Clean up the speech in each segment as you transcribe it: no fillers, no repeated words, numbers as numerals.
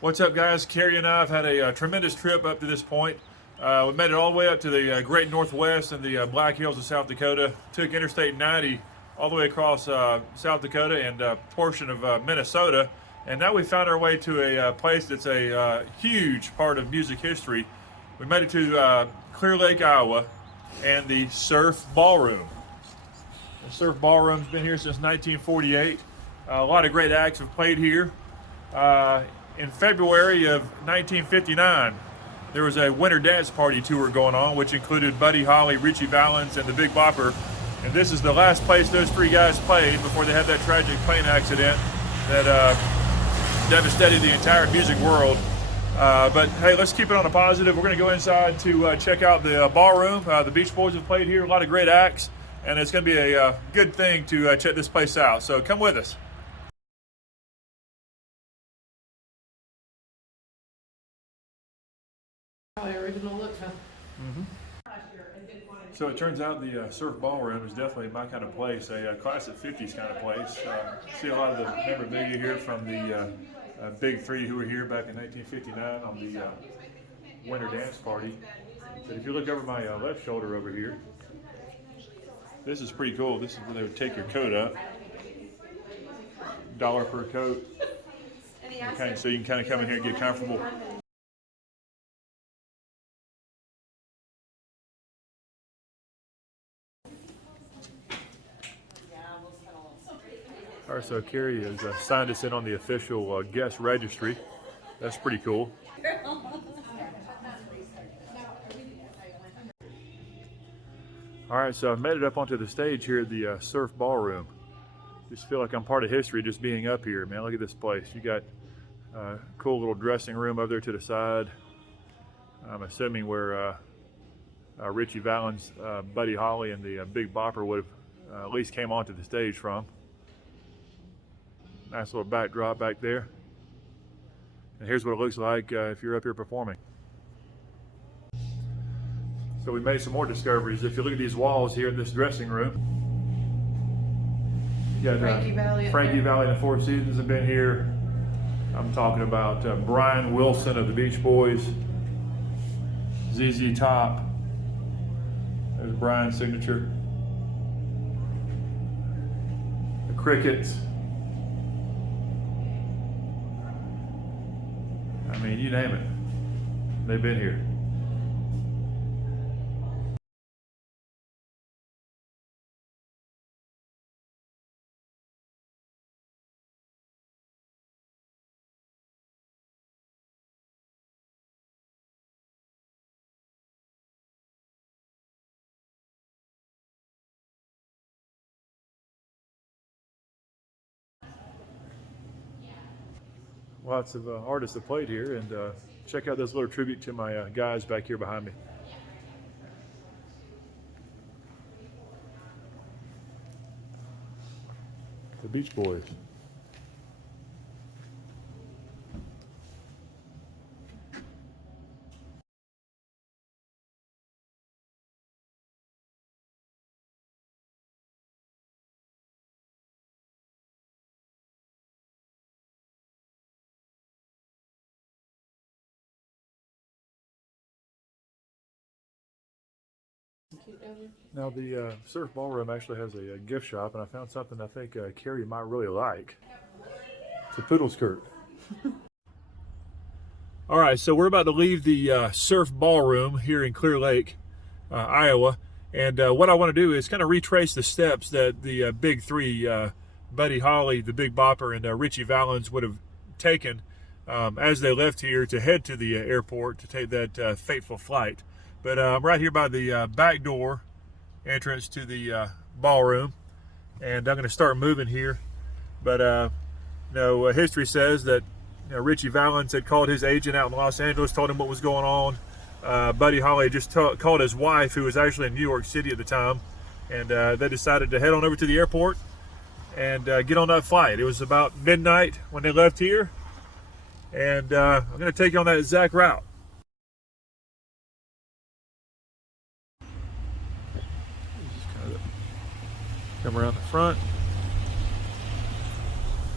What's up, guys? Carrie and I have had a tremendous trip up to this point. We made it all the way up to the great Northwest and the Black Hills of South Dakota. Took Interstate 90 all the way across South Dakota and a portion of Minnesota. And now we found our way to a place that's a huge part of music history. We made it to Clear Lake, Iowa, and the Surf Ballroom. The Surf Ballroom's been here since 1948. A lot of great acts have played here. In February of 1959, there was a winter dance party tour going on, which included Buddy Holly, Richie Valens, and the Big Bopper. And this is the last place those three guys played before they had that tragic plane accident that devastated the entire music world. But hey, let's keep it on a positive. We're going to go inside to check out the ballroom. The Beach Boys have played here, a lot of great acts, and it's going to be a good thing to check this place out. So come with us. Original look, huh? So it turns out the Surf Ballroom is definitely my kind of place, a classic 50s kind of place. See a lot of the memorabilia here from the big three who were here back in 1959 on the winter dance party. But if you look over my left shoulder over here, this is pretty cool. This is where they would take your coat up. $1 per coat. So you can kind of come in here and get comfortable. All right, so Carrie has signed us in on the official guest registry. That's pretty cool. All right, so I've made it up onto the stage here at the Surf Ballroom. Just feel like I'm part of history just being up here, man. Look at this place. You got a cool little dressing room over there to the side. I'm assuming where Richie Valens, Buddy Holly, and the Big Bopper would have at least came onto the stage from. Nice little backdrop back there. And here's what it looks like if you're up here performing. So we made some more discoveries. If you look at these walls here in this dressing room, you got Frankie Valli and the Four Seasons have been here. I'm talking about Brian Wilson of the Beach Boys, ZZ Top. There's Brian's signature. The Crickets. I mean, you name it, they've been here. Lots of artists have played here, and check out this little tribute to my guys back here behind me. The Beach Boys. Now the Surf Ballroom actually has a gift shop, and I found something I think Carrie might really like. It's a poodle skirt. All right, so we're about to leave the Surf Ballroom here in Clear Lake, Iowa, and what I want to do is kind of retrace the steps that the big three, Buddy Holly, the Big Bopper, and Richie Valens would have taken as they left here to head to the airport to take that fateful flight. But I'm right here by the back door entrance to the ballroom, and I'm going to start moving here. But history says that Richie Valens had called his agent out in Los Angeles, told him what was going on. Buddy Holly just called his wife, who was actually in New York City at the time, and they decided to head on over to the airport and get on that flight. It was about midnight when they left here, and I'm going to take you on that exact route. Come around the front,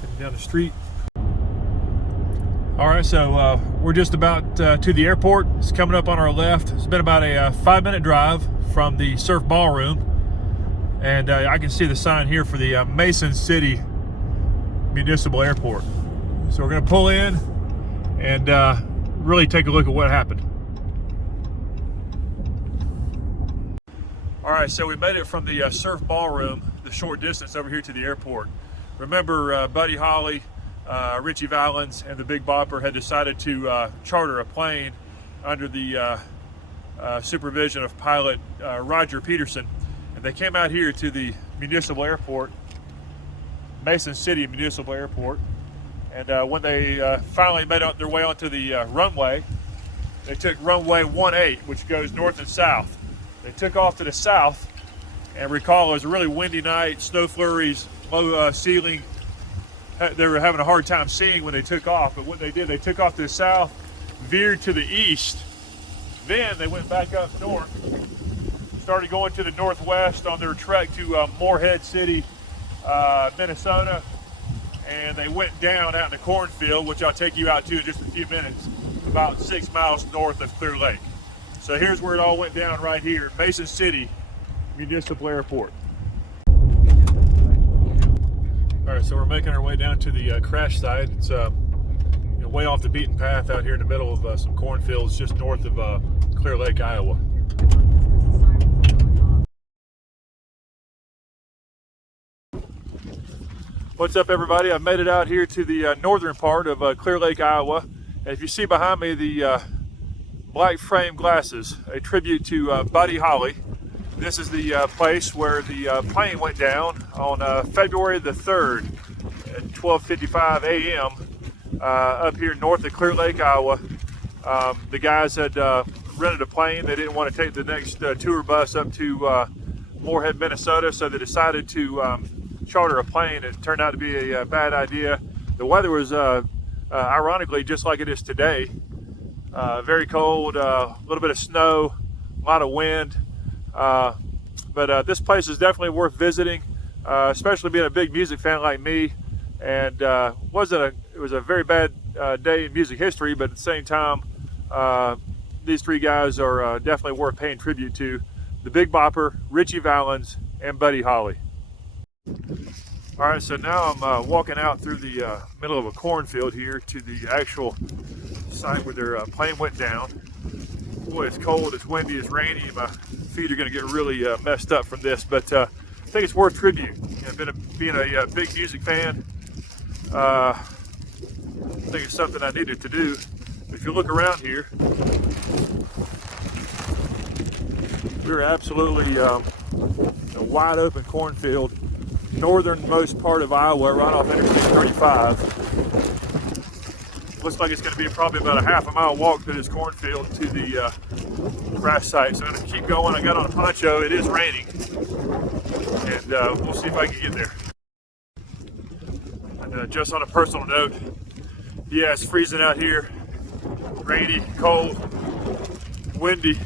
heading down the street. All right, so we're just about to the airport. It's coming up on our left. It's been about a 5-minute drive from the Surf Ballroom. And I can see the sign here for the Mason City Municipal Airport. So we're gonna pull in and really take a look at what happened. All right, so we made it from the Surf Ballroom, the short distance over here to the airport. Remember Buddy Holly, Richie Valens, and the Big Bopper had decided to charter a plane under the supervision of pilot Roger Peterson. And they came out here to the municipal airport, Mason City Municipal Airport. And when they finally made their way onto the runway, they took runway 18, which goes north and south. They took off to the south, and recall it was a really windy night, snow flurries, low ceiling. They were having a hard time seeing when they took off, but what they did, they took off to the south, veered to the east, then they went back up north, started going to the northwest on their trek to Morehead City, Minnesota, and they went down out in the cornfield, which I'll take you out to in just a few minutes, about 6 miles north of Clear Lake. So here's where it all went down right here, Mason City Municipal Airport. All right, so we're making our way down to the crash site. It's way off the beaten path out here in the middle of some cornfields just north of Clear Lake, Iowa. What's up, everybody? I've made it out here to the northern part of Clear Lake, Iowa. And if you see behind me the black frame glasses, a tribute to Buddy Holly. This is the place where the plane went down on February the 3rd at 12:55 a.m. Up here north of Clear Lake, Iowa. The guys had rented a plane. They didn't want to take the next tour bus up to Morehead, Minnesota, so they decided to charter a plane. It turned out to be a bad idea. The weather was ironically just like it is today. Very cold, a little bit of snow, a lot of wind. But this place is definitely worth visiting, especially being a big music fan like me. And it was a very bad day in music history, but at the same time, these three guys are definitely worth paying tribute to: the Big Bopper, Richie Valens, and Buddy Holly. All right, so now I'm walking out through the middle of a cornfield here to the actual site where their plane went down. Boy, it's cold, it's windy, it's rainy. My feet are going to get really messed up from this, but I think it's worth tribute. Being a big music fan, I think it's something I needed to do. If you look around here, we're absolutely a wide open cornfield, northernmost part of Iowa, right off Interstate 35. Looks like it's going to be probably about a half-a-mile walk through this cornfield to the crash site. So I'm going to keep going. I got on a poncho. It is raining, and we'll see if I can get there. And just on a personal note, yeah, it's freezing out here. Rainy, cold, windy.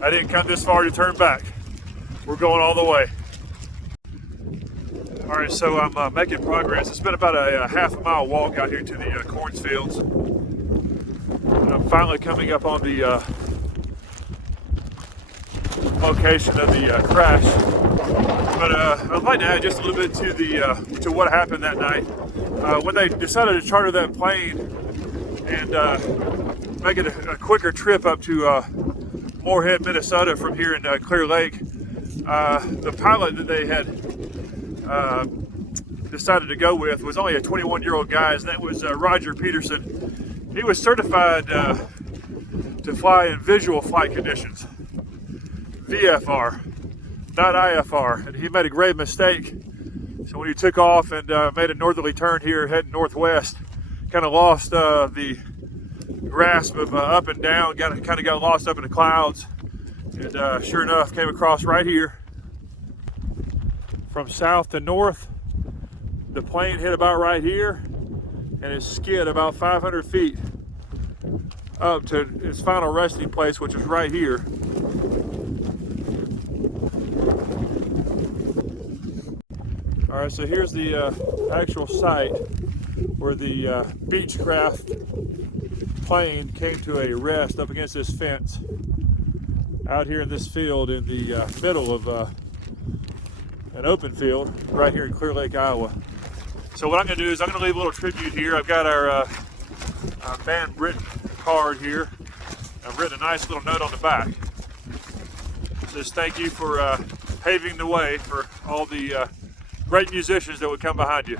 I didn't come this far to turn back. We're going all the way. All right, so I'm making progress. It's been about a half-a-mile walk out here to the cornfields. And I'm finally coming up on the location of the crash. But I'd like to add just a little bit to what happened that night. When they decided to charter that plane and make it a quicker trip up to Morehead, Minnesota from here in Clear Lake, the pilot that they had decided to go with was only a 21-year-old guy, and that was Roger Peterson. He was certified to fly in visual flight conditions, VFR, not IFR, and he made a grave mistake. So when he took off and made a northerly turn here, heading northwest, kind of lost the grasp of up and down, kind of got lost up in the clouds, and sure enough, came across right here. From south to north, the plane hit about right here, and it skid about 500 feet up to its final resting place, which is right here. All right, so here's the actual site where the Beechcraft plane came to a rest up against this fence out here in this field in the middle of an open field right here in Clear Lake, Iowa. So what I'm going to do is I'm going to leave a little tribute here. I've got our Van Britton card here. I've written a nice little note on the back. It says thank you for paving the way for all the great musicians that would come behind you.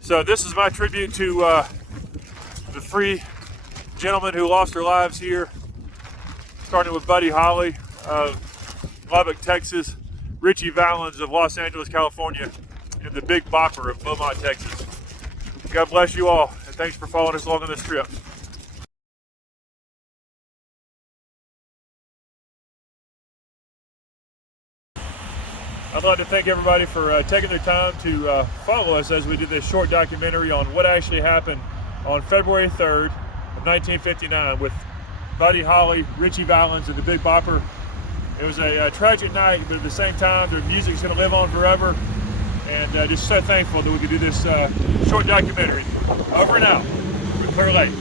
So this is my tribute to the three gentlemen who lost their lives here, starting with Buddy Holly of Lubbock, Texas, Richie Valens of Los Angeles, California, and the Big Bopper of Beaumont, Texas. God bless you all, and thanks for following us along on this trip. I'd like to thank everybody for taking their time to follow us as we did this short documentary on what actually happened on February 3rd of 1959 with Buddy Holly, Richie Valens, and the Big Bopper. It was a tragic night, but at the same time, their music's going to live on forever. And just so thankful that we could do this short documentary. Over and out from Clear Lake.